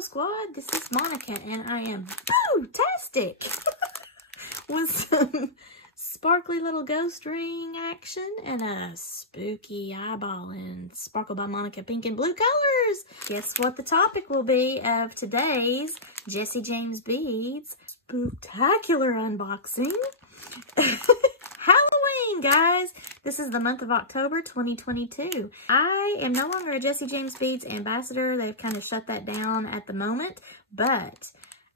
Sparkle Squad, this is Monica, and I am boo-tastic with some sparkly little ghost ring action and a spooky eyeball in Sparkle by Monica pink and blue colors. Guess what the topic will be of today's Jessie James Beads Spooktacular unboxing. Halloween, guys! This is the month of October 2022. I am no longer a Jessie James Beads ambassador. They've kind of shut that down at the moment, but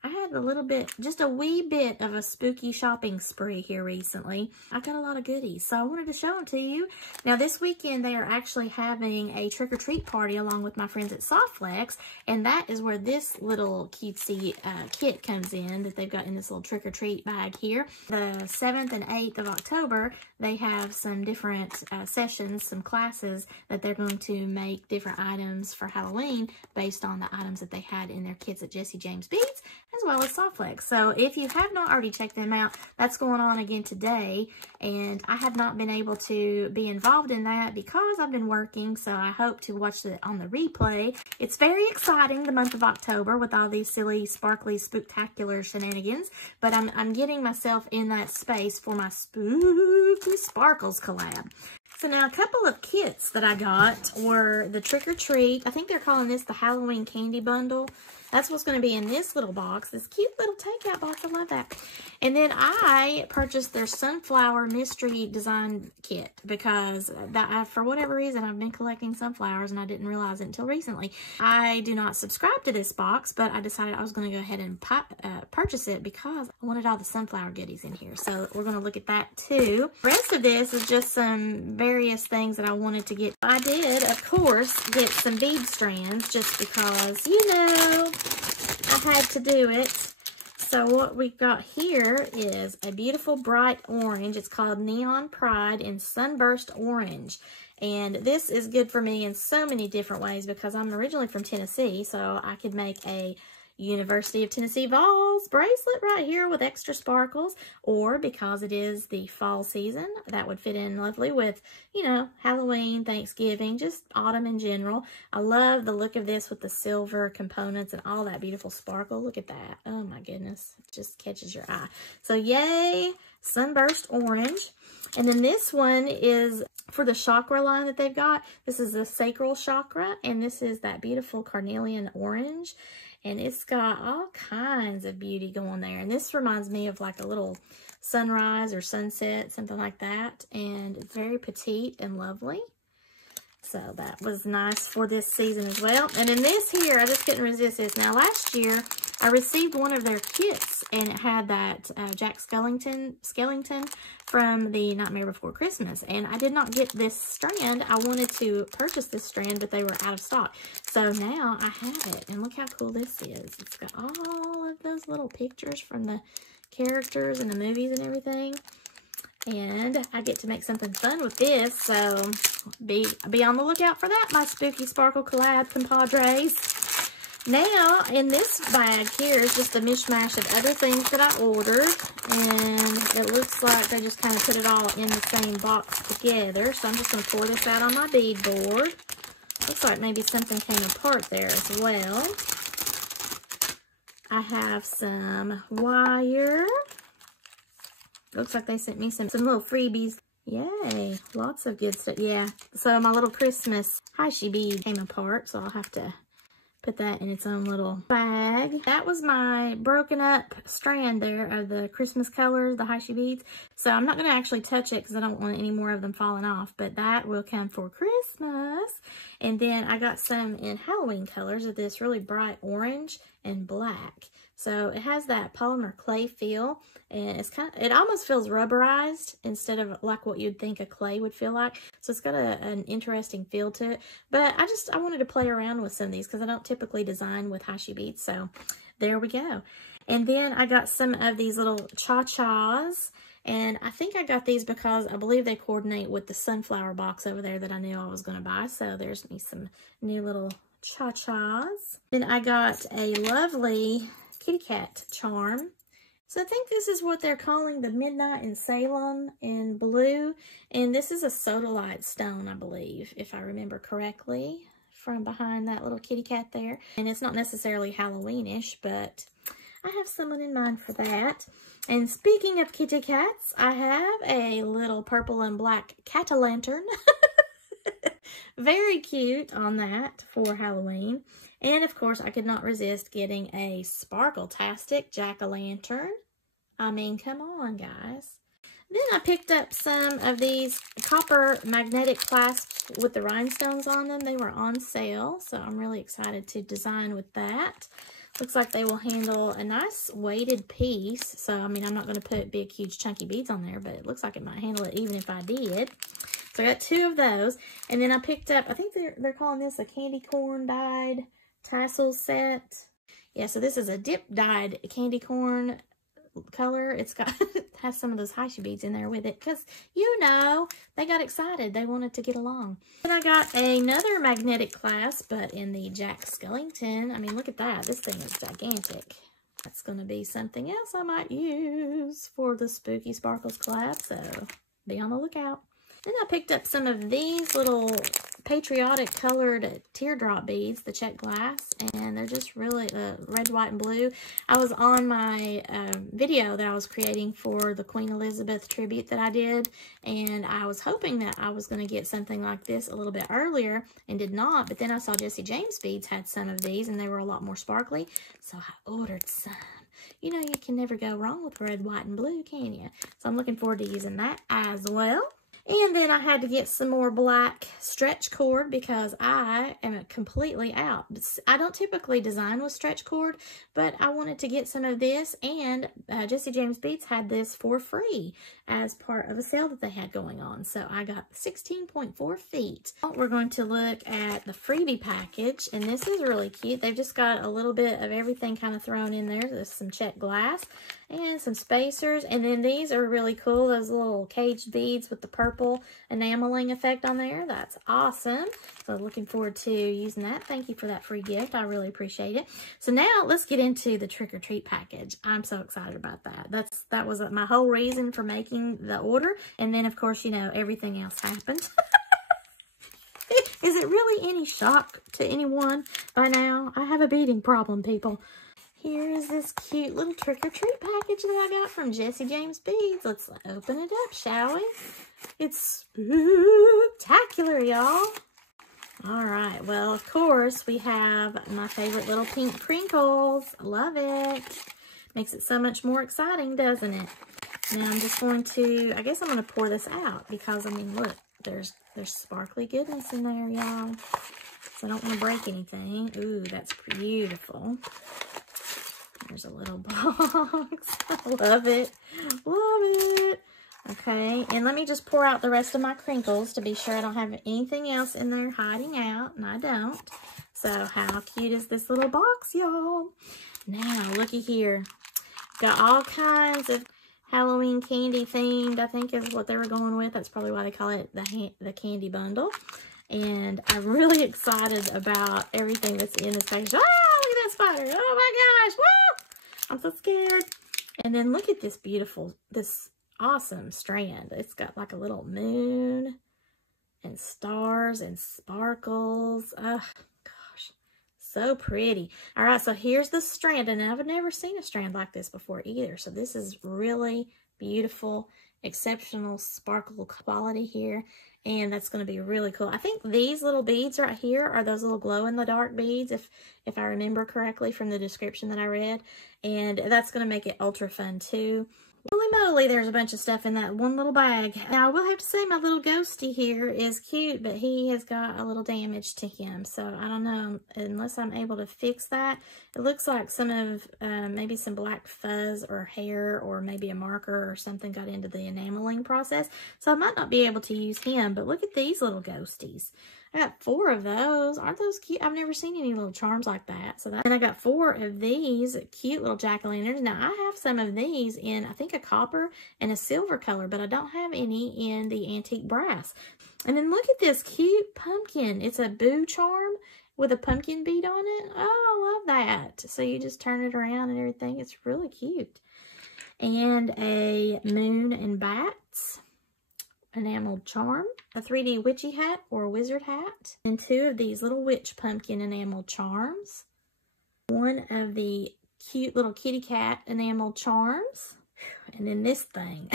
I had a little bit, just a wee bit of a spooky shopping spree here recently. I got a lot of goodies, so I wanted to show them to you. Now, this weekend, they are actually having a trick-or-treat party along with my friends at Softflex, and that is where this little cutesy kit comes in that they've got in this little trick-or-treat bag here. The 7th and 8th of October, they have some different sessions, some classes that they're going to make different items for Halloween based on the items that they had in their kits at Jessie James Beads, as well as Softflex. So if you have not already checked them out, that's going on again today, and I have not been able to be involved in that because I've been working, so I hope to watch it on the replay. It's very exciting, the month of October, with all these silly, sparkly, spooktacular shenanigans, but I'm getting myself in that space for my Spooky Sparkles collab. So now a couple of kits that I got were the Trick or Treat. I think they're calling this the Halloween Candy Bundle. That's what's going to be in this little box, this cute little takeout box. I love that. And then I purchased their Sunflower Mystery Design Kit because for whatever reason, I've been collecting sunflowers and I didn't realize it until recently. I do not subscribe to this box, but I decided I was going to go ahead and purchase it because I wanted all the sunflower goodies in here. So we're going to look at that too. The rest of this is just some various things that I wanted to get. I did, of course, get some bead strands just because, you know, I had to do it. So what we've got here is a beautiful bright orange. It's called Neon Pride in Sunburst Orange. And this is good for me in so many different ways because I'm originally from Tennessee, so I could make a University of Tennessee Vols bracelet right here with extra sparkles, or because it is the fall season, that would fit in lovely with, you know, Halloween, Thanksgiving, just autumn in general. I love the look of this with the silver components and all that beautiful sparkle. Look at that. Oh my goodness. It just catches your eye. So yay, Sunburst Orange. And then this one is for the chakra line that they've got. This is the Sacral Chakra, and this is that beautiful carnelian orange. And it's got all kinds of beauty going there. And this reminds me of like a little sunrise or sunset, something like that. And it's very petite and lovely. So that was nice for this season as well. And then this here, I just couldn't resist this. Now last year, I received one of their kits and it had that Jack Skellington from the Nightmare Before Christmas. And I did not get this strand. I wanted to purchase this strand, but they were out of stock. So now I have it. And look how cool this is. It's got all of those little pictures from the characters and the movies and everything. And I get to make something fun with this, so be on the lookout for that, my Spooky Sparkle collab compadres. Now, in this bag here is just a mishmash of other things that I ordered, and it looks like they just kind of put it all in the same box together, so I'm just going to pour this out on my bead board. Looks like maybe something came apart there as well. I have some wire. Looks like they sent me some little freebies. Yay, lots of good stuff. Yeah, so my little Christmas Haishi bead came apart, so I'll have to put that in its own little bag. That was my broken up strand there of the Christmas colors, the Haishi beads. So I'm not going to actually touch it because I don't want any more of them falling off, but that will come for Christmas. And then I got some in Halloween colors of this really bright orange and black. So it has that polymer clay feel, and it's it almost feels rubberized instead of like what you'd think a clay would feel like. So it's got an interesting feel to it. But I wanted to play around with some of these because I don't typically design with Haishi beads. So there we go. And then I got some of these little cha-chas. And I think I got these because I believe they coordinate with the sunflower box over there that I knew I was going to buy. So there's me some new little cha-chas. Then I got a lovely kitty cat charm. So I think this is what they're calling the Midnight in Salem in blue. And this is a sodalite stone, I believe, if I remember correctly, from behind that little kitty cat there. And it's not necessarily Halloweenish, but I have someone in mind for that. And speaking of kitty cats, I have a little purple and black cat-o'-lantern. Very cute on that for Halloween. And of course, I could not resist getting a Sparkle-tastic jack-o'-lantern. I mean, come on, guys. Then I picked up some of these copper magnetic clasps with the rhinestones on them. They were on sale, so I'm really excited to design with that. Looks like they will handle a nice weighted piece. So, I mean, I'm not going to put big, huge, chunky beads on there, but it looks like it might handle it even if I did. So I got 2 of those. And then I picked up, I think they're calling this a candy corn dyed tassel set. Yeah, so this is a dip dyed candy corn color. It's got has some of those Haishi beads in there with it because, you know, they got excited. They wanted to get along. Then I got another magnetic clasp, but in the Jack Skellington. I mean, look at that. This thing is gigantic. That's going to be something else I might use for the Spooky Sparkles collab, so be on the lookout. Then I picked up some of these little patriotic colored teardrop beads, the check glass, and they're just really red, white, and blue. I was on my video that I was creating for the Queen Elizabeth tribute that I did, and I was hoping that I was going to get something like this a little bit earlier, and did not, but then I saw Jessie James Beads had some of these, and they were a lot more sparkly, so I ordered some. You know, you can never go wrong with red, white, and blue, can you? So I'm looking forward to using that as well. And then I had to get some more black stretch cord because I am completely out. I don't typically design with stretch cord, but I wanted to get some of this, and Jessie James Beads had this for free as part of a sale that they had going on. So I got 16.4 feet. We're going to look at the freebie package, and this is really cute. They've just got a little bit of everything kind of thrown in there. There's some check glass and some spacers, and then these are really cool, those little caged beads with the purple enameling effect on there. That's awesome. So looking forward to using that. Thank you for that free gift. I really appreciate it. So now let's get into the trick-or-treat package. I'm so excited about that. That was my whole reason for making the order, and then of course, you know, everything else happened. Is it really any shock to anyone by now? I have a beading problem, people. Here is this cute little trick-or-treat package that I got from Jessie James Beads. Let's open it up, shall we? It's spooktacular, y'all. All right, well, of course, we have my favorite little pink crinkles. Love it. Makes it so much more exciting, doesn't it? Now I'm just going to, I guess I'm going to pour this out because, I mean, look, there's sparkly goodness in there, y'all. So I don't want to break anything. Ooh, that's beautiful. There's a little box. I love it. Love it. Okay, and let me just pour out the rest of my crinkles to be sure I don't have anything else in there hiding out, and I don't. So how cute is this little box, y'all? Now, looky here. Got all kinds of Halloween candy themed, I think is what they were going with. That's probably why they call it the candy bundle. And I'm really excited about everything that's in this package. Ah, look at that spider. Oh my gosh. Woo! I'm so scared. And then look at this beautiful, this awesome strand. It's got like a little moon and stars and sparkles. Oh gosh, so pretty. All right, so here's the strand, and I've never seen a strand like this before either. So this is really beautiful, exceptional sparkle quality here, and that's going to be really cool. I think these little beads right here are those little glow-in-the-dark beads, if I remember correctly from the description that I read, and that's going to make it ultra fun too. Holy moly, there's a bunch of stuff in that one little bag. Now, I will have to say my little ghosty here is cute, but he has got a little damage to him. So, I don't know, unless I'm able to fix that. It looks like some of, maybe some black fuzz or hair or maybe a marker or something got into the enameling process. So, I might not be able to use him, but look at these little ghosties. I got 4 of those. Aren't those cute? I've never seen any little charms like that. And I got 4 of these cute little jack-o'-lanterns. Now, I have some of these in, I think, a copper and a silver color, but I don't have any in the antique brass. And then look at this cute pumpkin. It's a boo charm with a pumpkin bead on it. Oh, I love that. So you just turn it around and everything. It's really cute. And a moon and bats. enameled charm, a 3D witchy hat or wizard hat, and 2 of these little witch pumpkin enameled charms, 1 of the cute little kitty cat enameled charms, and then this thing.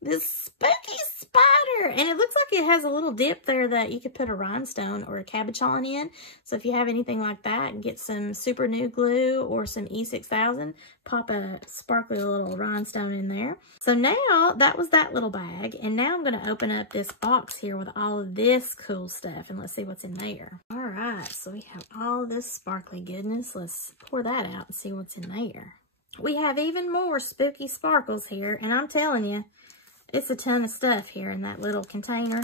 This spooky spider, and it looks like it has a little dip there that you could put a rhinestone or a cabochon in. So if you have anything like that, get some super new glue or some E6000, pop a sparkly little rhinestone in there. So now that was that little bag, and now I'm going to open up this box here with all of this cool stuff, and let's see what's in there. All right, so we have all this sparkly goodness. Let's pour that out and see what's in there. We have even more spooky sparkles here, and I'm telling you, it's a ton of stuff here in that little container,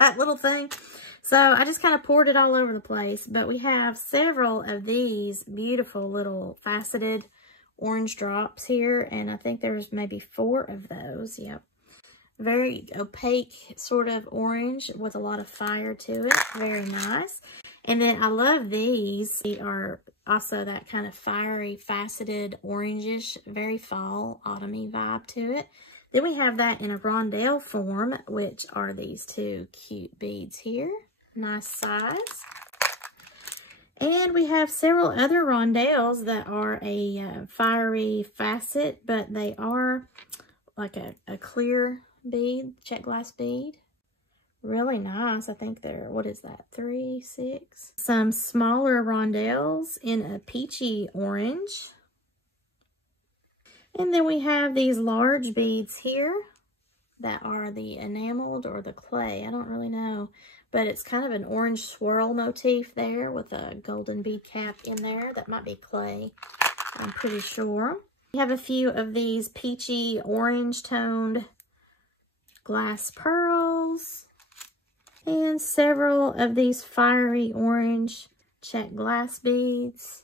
that little thing. So I just kind of poured it all over the place. But we have several of these beautiful little faceted orange drops here. And I think there's maybe 4 of those. Yep. Very opaque sort of orange with a lot of fire to it. Very nice. And then I love these. They are also that kind of fiery, faceted, orangish, very fall, autumny vibe to it. Then we have that in a rondelle form, which are these 2 cute beads here. Nice size. And we have several other rondelles that are a fiery facet, but they are like a clear bead, check glass bead. Really nice. I think they're, what is that, 3, 6? Some smaller rondelles in a peachy orange. And then we have these large beads here that are the enameled or the clay. I don't really know, but it's kind of an orange swirl motif there with a golden bead cap in there. That might be clay, I'm pretty sure. We have a few of these peachy orange toned glass pearls and several of these fiery orange check glass beads.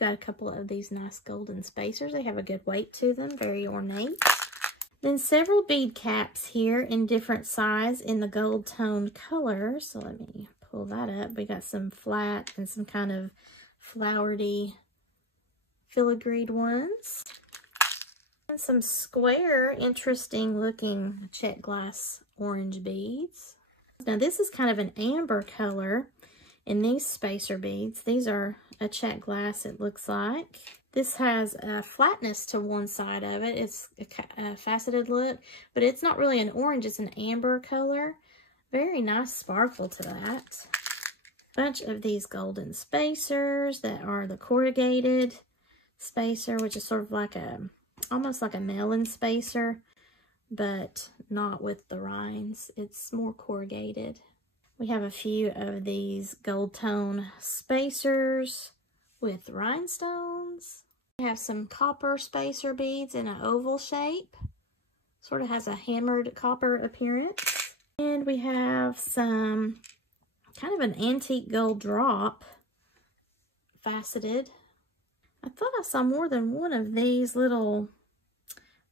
Got a couple of these nice golden spacers. They have a good weight to them, very ornate. Then several bead caps here in different size in the gold toned color. So let me pull that up. We got some flat and some kind of flowery filigreed ones. And some square, interesting looking check glass orange beads. Now this is kind of an amber color in these spacer beads. These are a check glass, it looks like. This has a flatness to one side of it. It's a faceted look, but it's not really an orange, it's an amber color. Very nice sparkle to that. Bunch of these golden spacers that are the corrugated spacer, which is sort of like almost like a melon spacer, but not with the rinds. It's more corrugated. We have a few of these gold tone spacers with rhinestones. We have some copper spacer beads in an oval shape. Sort of has a hammered copper appearance. And we have some kind of an antique gold drop, faceted. I thought I saw more than one of these little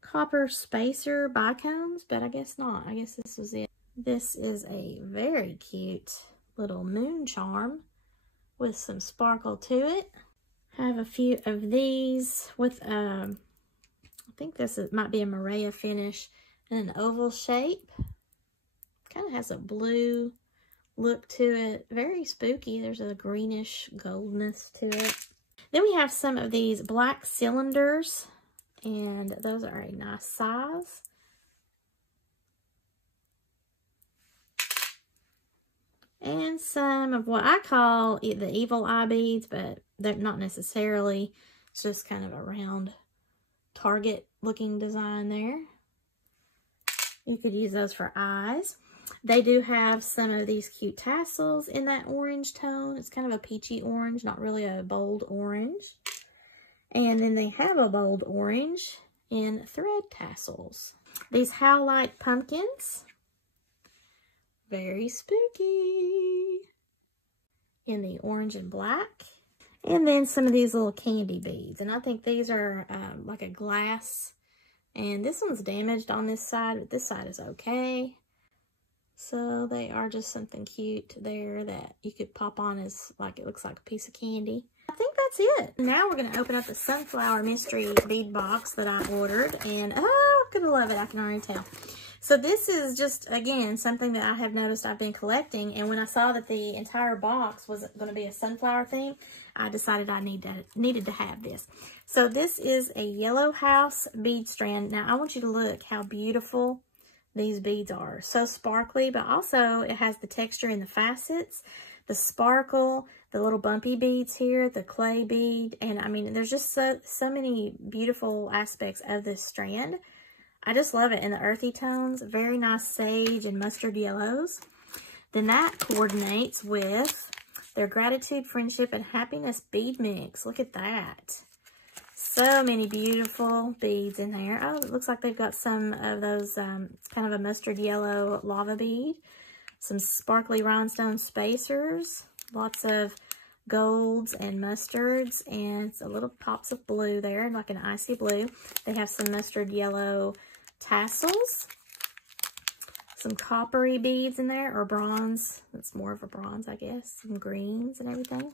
copper spacer bicones, but I guess not. I guess this was it. This is a very cute little moon charm with some sparkle to it. I have a few of these with, I think might be a Maria finish in an oval shape. Kind of has a blue look to it. Very spooky. There's a greenish goldness to it. Then we have some of these black cylinders, and those are a nice size. And some of what I call the evil eye beads, but they're not necessarily. It's just kind of a round target looking design there. You could use those for eyes. They do have some of these cute tassels in that orange tone. It's kind of a peachy orange, not really a bold orange. And then they have a bold orange in thread tassels. These howlite pumpkins. Very spooky. In the orange and black. And then some of these little candy beads. And I think these are like a glass. And this one's damaged on this side, but this side is okay. So they are just something cute there that you could pop on as like, it looks like a piece of candy. I think that's it. Now we're going to open up the Sunflower Mystery bead box that I ordered. And oh, gonna love it. I can already tell. So this is just, again, something that I have noticed I've been collecting. And when I saw that the entire box was going to be a sunflower theme, I decided I needed to have this. So this is a yellow house bead strand. Now, I want you to look how beautiful these beads are. So sparkly, but also it has the texture in the facets, the sparkle, the little bumpy beads here, the clay bead. And I mean, there's just so many beautiful aspects of this strand. I just love it in the earthy tones. Very nice sage and mustard yellows. Then that coordinates with their gratitude, friendship, and happiness bead mix. Look at that. So many beautiful beads in there. Oh, it looks like they've got some of those kind of a mustard yellow lava bead. Some sparkly rhinestone spacers. Lots of golds and mustards, and a little pops of blue there, like an icy blue. They have some mustard yellow tassels, some coppery beads in there, or bronze. It's more of a bronze, I guess. Some greens and everything,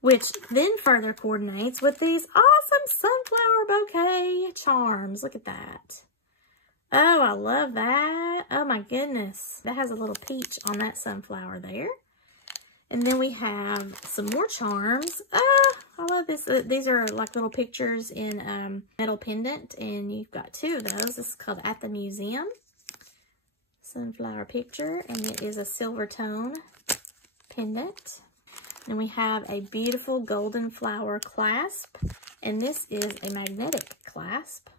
which then further coordinates with these awesome sunflower bouquet charms. Look at that. Oh, I love that. Oh my goodness. That has a little peach on that sunflower there. And then we have some more charms. I love this. These are like little pictures in metal pendant, and you've got two of those. This is called At the Museum. Sunflower picture, and it is a silver tone pendant. Then we have a beautiful golden flower clasp, and this is a magnetic clasp.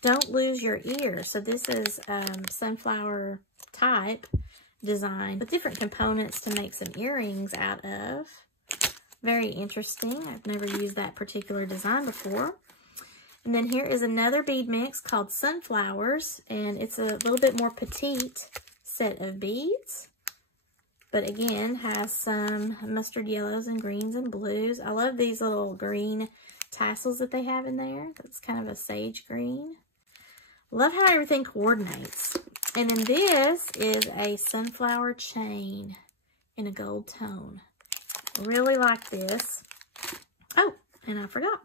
Don't lose your ear. So this is sunflower type design with different components to make some earrings out of. Very interesting. I've never used that particular design before. And then here is another bead mix called Sunflowers, and it's a little bit more petite set of beads, but again has some mustard yellows and greens and blues. I love these little green tassels that they have in there. That's kind of a sage green. Love how everything coordinates. And then this is a sunflower chain in a gold tone. Really like this. Oh, and I forgot.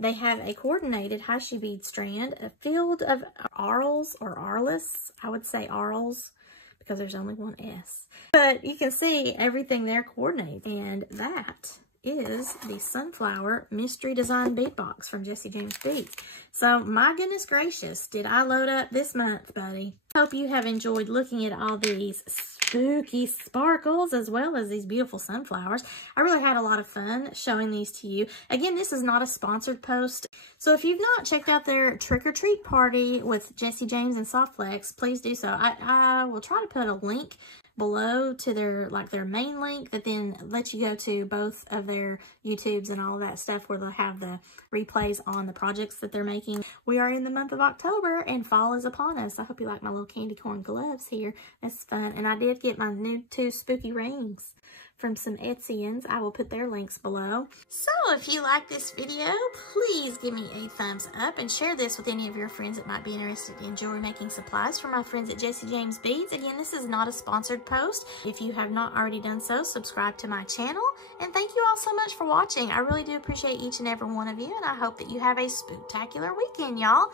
They have a coordinated Hashi bead strand, a field of arls or arlists. I would say arls because there's only one S. But you can see everything there coordinates. And that is the Sunflower Mystery Design Bead Box from Jessie James Beads. So, my goodness gracious, did I load up this month, buddy. Hope you have enjoyed looking at all these spooky sparkles as well as these beautiful sunflowers. I really had a lot of fun showing these to you. Again, this is not a sponsored post. So, if you've not checked out their trick-or-treat party with Jessie James and Softflex, please do so. I will try to put a link below to their main link that then lets you go to both of their YouTubes and all of that stuff where they'll have the replays on the projects that they're making. We are in the month of October and fall is upon us. I hope you like my little candy corn gloves here. That's fun. And I did get my new 2 spooky rings from some Etsyans. I will put their links below. So if you like this video, please give me a thumbs up and share this with any of your friends that might be interested in jewelry making supplies from my friends at Jessie James Beads. Again, this is not a sponsored post. If you have not already done so, subscribe to my channel. And thank you all so much for watching. I really do appreciate each and every one of you, and I hope that you have a spooktacular weekend, y'all.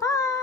Bye!